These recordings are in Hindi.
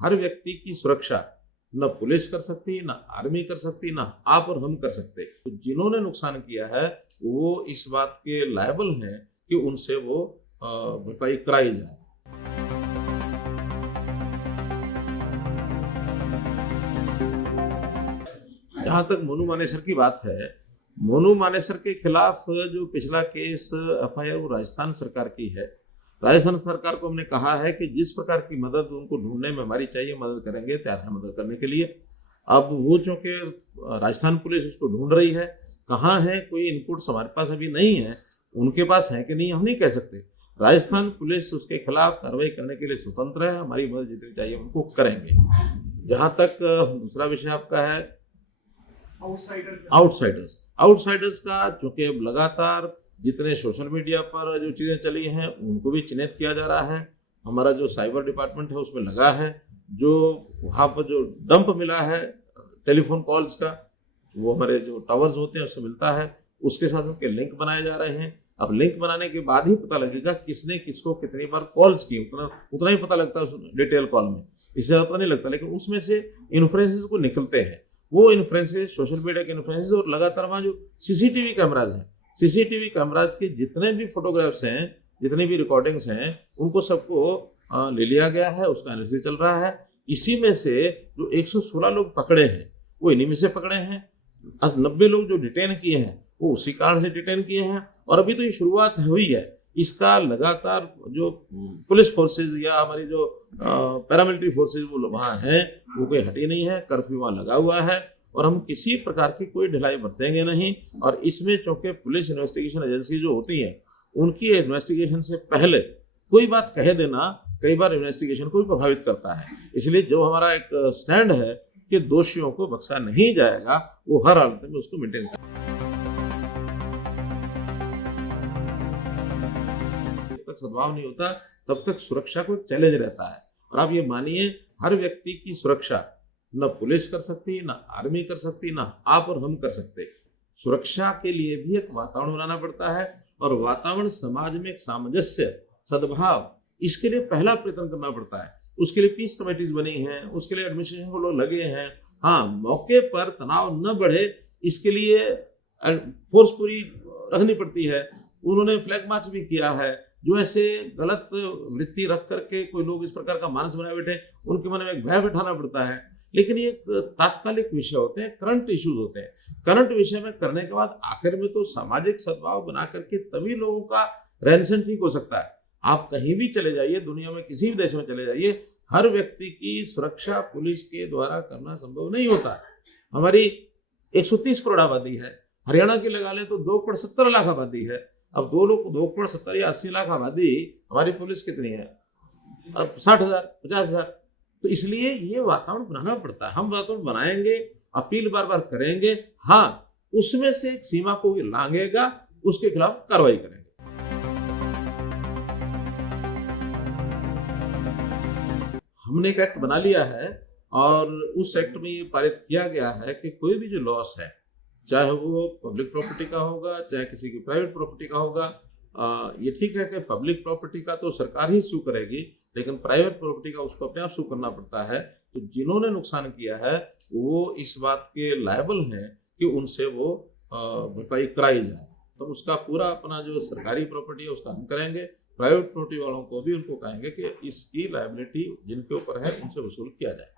हर व्यक्ति की सुरक्षा न पुलिस कर सकती, न आर्मी कर सकती, न आप और हम कर सकते। तो जिन्होंने नुकसान किया है वो इस बात के लायबल हैं कि उनसे वो भरपाई कराई जाए। जहां तक मोनू मानेसर की बात है, मोनू मानेसर के खिलाफ जो पिछला केस एफआईआर वो राजस्थान सरकार की है। राजस्थान सरकार को हमने कहा है कि जिस प्रकार की मदद उनको ढूंढने में हमारी चाहिए मदद करेंगे, तैयार है मदद करने के लिए। अब वो चूंकि राजस्थान पुलिस उसको ढूंढ रही है, कहाँ है कोई इनपुट्स हमारे पास अभी नहीं है, उनके पास है कि नहीं हम नहीं कह सकते। राजस्थान पुलिस उसके खिलाफ कार्रवाई करने के लिए स्वतंत्र है, हमारी मदद जितनी चाहिए उनको करेंगे। जहां तक दूसरा विषय आपका है आउटसाइडर्स का, चूंकि अब लगातार जितने सोशल मीडिया पर जो चीज़ें चली हैं उनको भी चिन्हित किया जा रहा है। हमारा जो साइबर डिपार्टमेंट है उसमें लगा है, जो वहाँ पर जो डंप मिला है टेलीफोन कॉल्स का, वो हमारे जो टावर्स होते हैं उससे मिलता है, उसके साथ उनके लिंक बनाए जा रहे हैं। अब लिंक बनाने के बाद ही पता लगेगा किसने किसको कितनी बार कॉल्स की, उतना ही पता लगता है उस डिटेल कॉल में, इससे ज़्यादा पता नहीं लगता। लेकिन उसमें से इन्फ्रेंसेस को निकलते हैं, वो इन्फ्रेंसेस सोशल मीडिया के इन्फ्रेंसेस, और लगातार वहाँ जो सीसीटीवी कैमराज हैं, सीसीटीवी कैमराज के जितने भी फोटोग्राफ्स हैं, जितनी भी रिकॉर्डिंग्स हैं, उनको सबको ले लिया गया है, उसका एनालिसिस चल रहा है। इसी में से जो 116 लोग पकड़े हैं वो इन्हीं में से पकड़े हैं। 90 लोग जो डिटेन किए हैं वो उसी कारण से डिटेन किए हैं। और अभी तो ये शुरुआत हुई है, इसका लगातार जो पुलिस फोर्सेज या हमारी जो पैरामिलिट्री फोर्सेज वो वहाँ हैं वो कोई हटी नहीं है, कर्फ्यू वहाँ लगा हुआ है और हम किसी प्रकार की कोई ढिलाई बरतेंगे नहीं। और इसमें चूंकि पुलिस इन्वेस्टिगेशन एजेंसी जो होती है उनकी इन्वेस्टिगेशन से पहले कोई बात कह देना कई बार इन्वेस्टिगेशन को भी प्रभावित करता है। इसलिए जो हमारा एक स्टैंड है कि दोषियों को बख्शा नहीं जाएगा, वो हर हालत में उसको मेंटेन करें। जब तक सद्भाव नहीं होता तब तक सुरक्षा को चैलेंज रहता है। और आप ये मानिए, हर व्यक्ति की सुरक्षा न पुलिस कर सकती, न आर्मी कर सकती, न आप और हम कर सकते। सुरक्षा के लिए भी एक वातावरण बनाना पड़ता है, और वातावरण समाज में एक सामंजस्य, सद्भाव, इसके लिए पहला प्रयत्न करना पड़ता है। उसके लिए पीस कमेटीज बनी हैं, उसके लिए एडमिनिस्ट्रेशन को लोग लगे हैं। हाँ, मौके पर तनाव न बढ़े इसके लिए फोर्स पूरी रखनी पड़ती है। उन्होंने फ्लैग मार्च भी किया है। जो ऐसे गलत वृत्ति रख करके कोई लोग इस प्रकार का मानस बनाए बैठे, उनके मन में एक भय बिठाना पड़ता है। लेकिन ये तात्कालिक विषय होते हैं, करंट इश्यूज होते हैं। करंट विषय में करने के बाद आखिर में तो सामाजिक सद्भाव बना करके तभी लोगों का रहन सहन ठीक हो सकता है। आप कहीं भी चले जाइए, दुनिया में किसी भी देश में चले जाइए, हर व्यक्ति की सुरक्षा पुलिस के द्वारा करना संभव नहीं होता। हमारी 130 करोड़ आबादी है, हरियाणा की लगा लें तो 2 करोड़ 70 लाख आबादी है। अब 2 करोड़ 70 या 80 लाख आबादी, हमारी पुलिस कितनी है? अब 60,000 50,000। तो इसलिए ये वातावरण बनाना पड़ता है। हम वातावरण बनाएंगे, अपील बार बार करेंगे, हाँ उसमें से एक सीमा को लांघेगा उसके खिलाफ कार्रवाई करेंगे। हमने एक एक्ट बना लिया है और उस एक्ट में ये पारित किया गया है कि कोई भी जो लॉस है, चाहे वो पब्लिक प्रॉपर्टी का होगा, चाहे किसी की प्राइवेट प्रॉपर्टी का होगा, ये ठीक है कि पब्लिक प्रॉपर्टी का तो सरकार ही सू करेगी, लेकिन प्राइवेट प्रॉपर्टी का उसको अपने आप सू करना पड़ता है। तो जिन्होंने नुकसान किया है वो इस बात के लायबल हैं कि उनसे वो भरपाई कराई जाए। तो उसका पूरा अपना जो सरकारी प्रॉपर्टी है उसका हम करेंगे, प्राइवेट प्रॉपर्टी वालों को भी उनको कहेंगे कि इसकी लायबिलिटी जिनके ऊपर है उनसे वसूल किया जाए।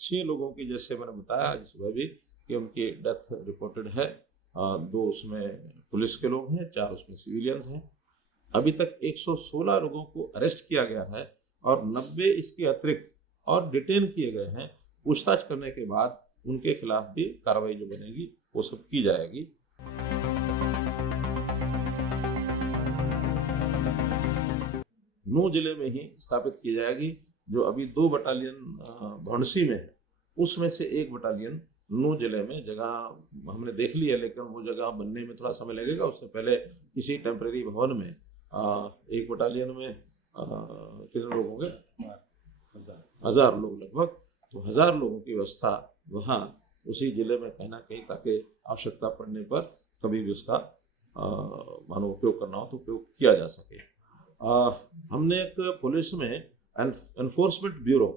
6 लोगों की, जैसे मैंने बताया आज सुबह भी, कि उनकी डेथ रिपोर्टेड है। 2 उसमें पुलिस के लोग हैं, 4 उसमें सिविलियंस हैं। अभी तक 116 लोगों को अरेस्ट किया गया है और 90 इसके अतिरिक्त और डिटेन किए गए हैं। पूछताछ करने के बाद उनके खिलाफ भी कार्रवाई जो बनेगी वो सब की जाएगी। नूंह जिले में ही स्थापित की जाएगी। जो अभी 2 बटालियन भौंडसी में है, उसमें से 1 बटालियन नूंह जिले में जगह हमने देख ली है, लेकिन वो जगह बनने में थोड़ा समय लगेगा। उससे पहले किसी टेम्परेरी भवन में 1 बटालियन में कितने लोग होंगे? 1000 लोग लगभग। तो 1000 लोगों की व्यवस्था वहाँ उसी जिले में कहीं ना कहीं, ताकि आवश्यकता पड़ने पर कभी भी उसका मानो उपयोग करना हो तो उपयोग किया जा सके। हमने एक पुलिस में एनफोर्समेंट ब्यूरो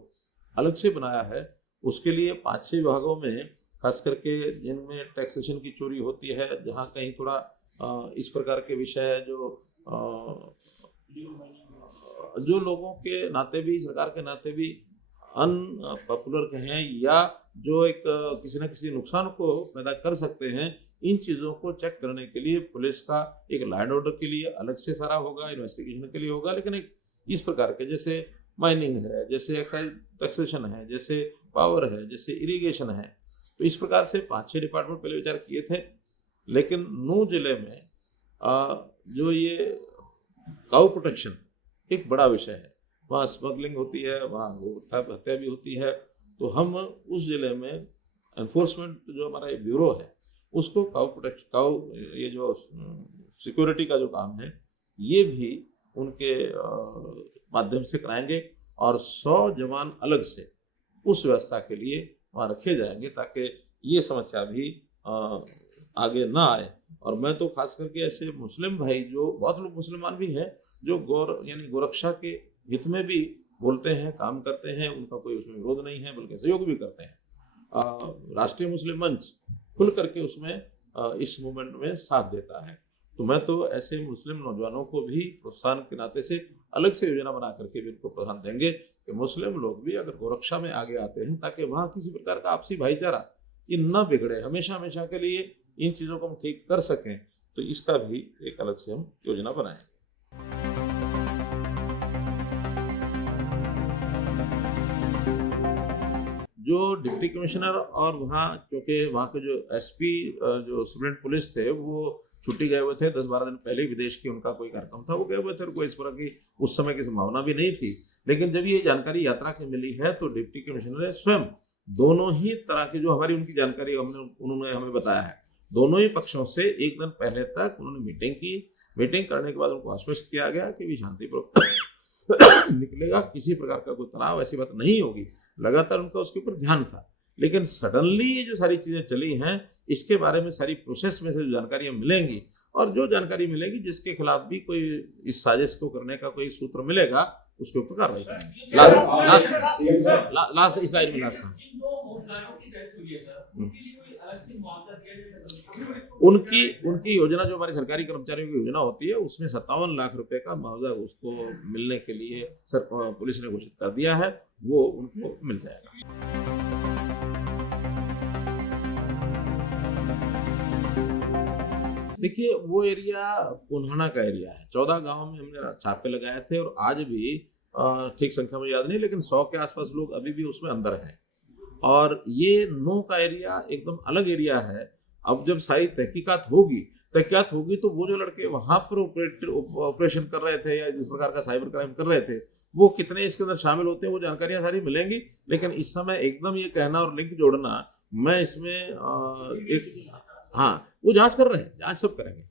अलग से बनाया है। उसके लिए 5-6 विभागों में, खास करके जिनमें टैक्सेशन की चोरी होती है, जहाँ कहीं थोड़ा इस प्रकार के विषय है जो लोगों के नाते भी, सरकार के नाते भी अनपॉपुलर कहें, या जो एक किसी न किसी नुकसान को पैदा कर सकते हैं, इन चीज़ों को चेक करने के लिए पुलिस का एक लॉ एंड ऑर्डर के लिए अलग से सारा होगा, इन्वेस्टिगेशन के लिए होगा। लेकिन एक इस प्रकार के, जैसे माइनिंग है, जैसे एक्साइज टैक्सेशन है, जैसे पावर है, जैसे इरिगेशन है, तो इस प्रकार से 5-6 डिपार्टमेंट पहले विचार किए थे। लेकिन नूह जिले में जो ये काऊ प्रोटेक्शन एक बड़ा विषय है, वहाँ स्मगलिंग होती है, वहाँ हत्या भी होती है। तो हम उस जिले में एनफोर्समेंट जो हमारा ब्यूरो है, उसको काऊ ये जो सिक्योरिटी का जो काम है, ये भी उनके माध्यम से कराएंगे, और 100 जवान अलग से उस व्यवस्था के लिए वहाँ रखे जाएंगे, ताकि ये समस्या भी आगे ना आए। और मैं तो खास करके ऐसे मुस्लिम भाई, जो बहुत लोग मुसलमान भी हैं, जो यानी गोरक्षा के हित में भी बोलते हैं, काम करते हैं, उनका कोई उसमें विरोध नहीं है, बल्कि सहयोग भी करते हैं। राष्ट्रीय मुस्लिम मंच खुल करके उसमें इस मूवमेंट में साथ देता है। तो मैं तो ऐसे मुस्लिम नौजवानों को भी प्रोत्साहन के नाते से अलग से योजना बना करके भी उनको प्रोत्साहन देंगे कि मुस्लिम लोग भी अगर गोरक्षा में आगे आते हैं, ताकि वहाँ किसी प्रकार का आपसी भाईचारा ये न बिगड़े, हमेशा हमेशा के लिए इन चीज़ों को हम ठीक कर सकें। तो इसका भी एक अलग से हम योजना बनाएंगे। जो डिप्टी कमिश्नर और वहाँ, क्योंकि वहाँ के जो एसपी जो सुप्रीटेंडेंट पुलिस थे, वो छुट्टी गए हुए थे, 10-12 दिन पहले विदेश की उनका कोई कार्यक्रम था, वो गए हुए थे, और कोई इस तरह की उस समय की संभावना भी नहीं थी। लेकिन जब ये जानकारी यात्रा की मिली है, तो डिप्टी कमिश्नर ने स्वयं दोनों ही तरह की जो हमारी उनकी जानकारी उन्होंने हमें बताया है, दोनों ही पक्षों से एक दिन पहले तक उन्होंने मीटिंग की। मीटिंग करने के बाद उनको आश्वस्त किया गया कि भी शांतिपूर्वक निकलेगा, किसी प्रकार का कोई तनाव, ऐसी बात नहीं होगी। लगातार उनका उसके ऊपर ध्यान था। लेकिन सडनली ये जो सारी चीज़ें चली हैं, इसके बारे में सारी प्रोसेस में से जो जानकारियाँ मिलेंगी, और जो जानकारी मिलेगी जिसके खिलाफ भी कोई इस साजिश को करने का कोई सूत्र मिलेगा, उसके ऊपर कार्रवाई करेंगे। लास्ट इस लाइन में उनकी योजना, जो हमारे सरकारी कर्मचारियों की योजना होती है, उसमें 57 लाख रुपए का मुआवजा उसको मिलने के लिए पुलिस ने घोषित कर दिया है, वो उनको मिल जाएगा। देखिए, वो एरिया कोल्हाना का एरिया है। 14 गांव में हमने छापे लगाए थे, और आज भी ठीक संख्या में याद नहीं, लेकिन 100 के आसपास लोग अभी भी उसमें अंदर हैं। और ये नूह का एरिया एकदम अलग एरिया है। अब जब सारी तहकीकात होगी, तो वो जो लड़के वहाँ पर ऑपरेशन कर रहे थे, या जिस प्रकार का साइबर क्राइम कर रहे थे, वो कितने इसके अंदर शामिल होते हैं, वो जानकारियाँ सारी मिलेंगी। लेकिन इस समय एकदम ये कहना और लिंक जोड़ना, मैं इसमें हाँ, वो जांच कर रहे हैं, जांच सब करेंगे।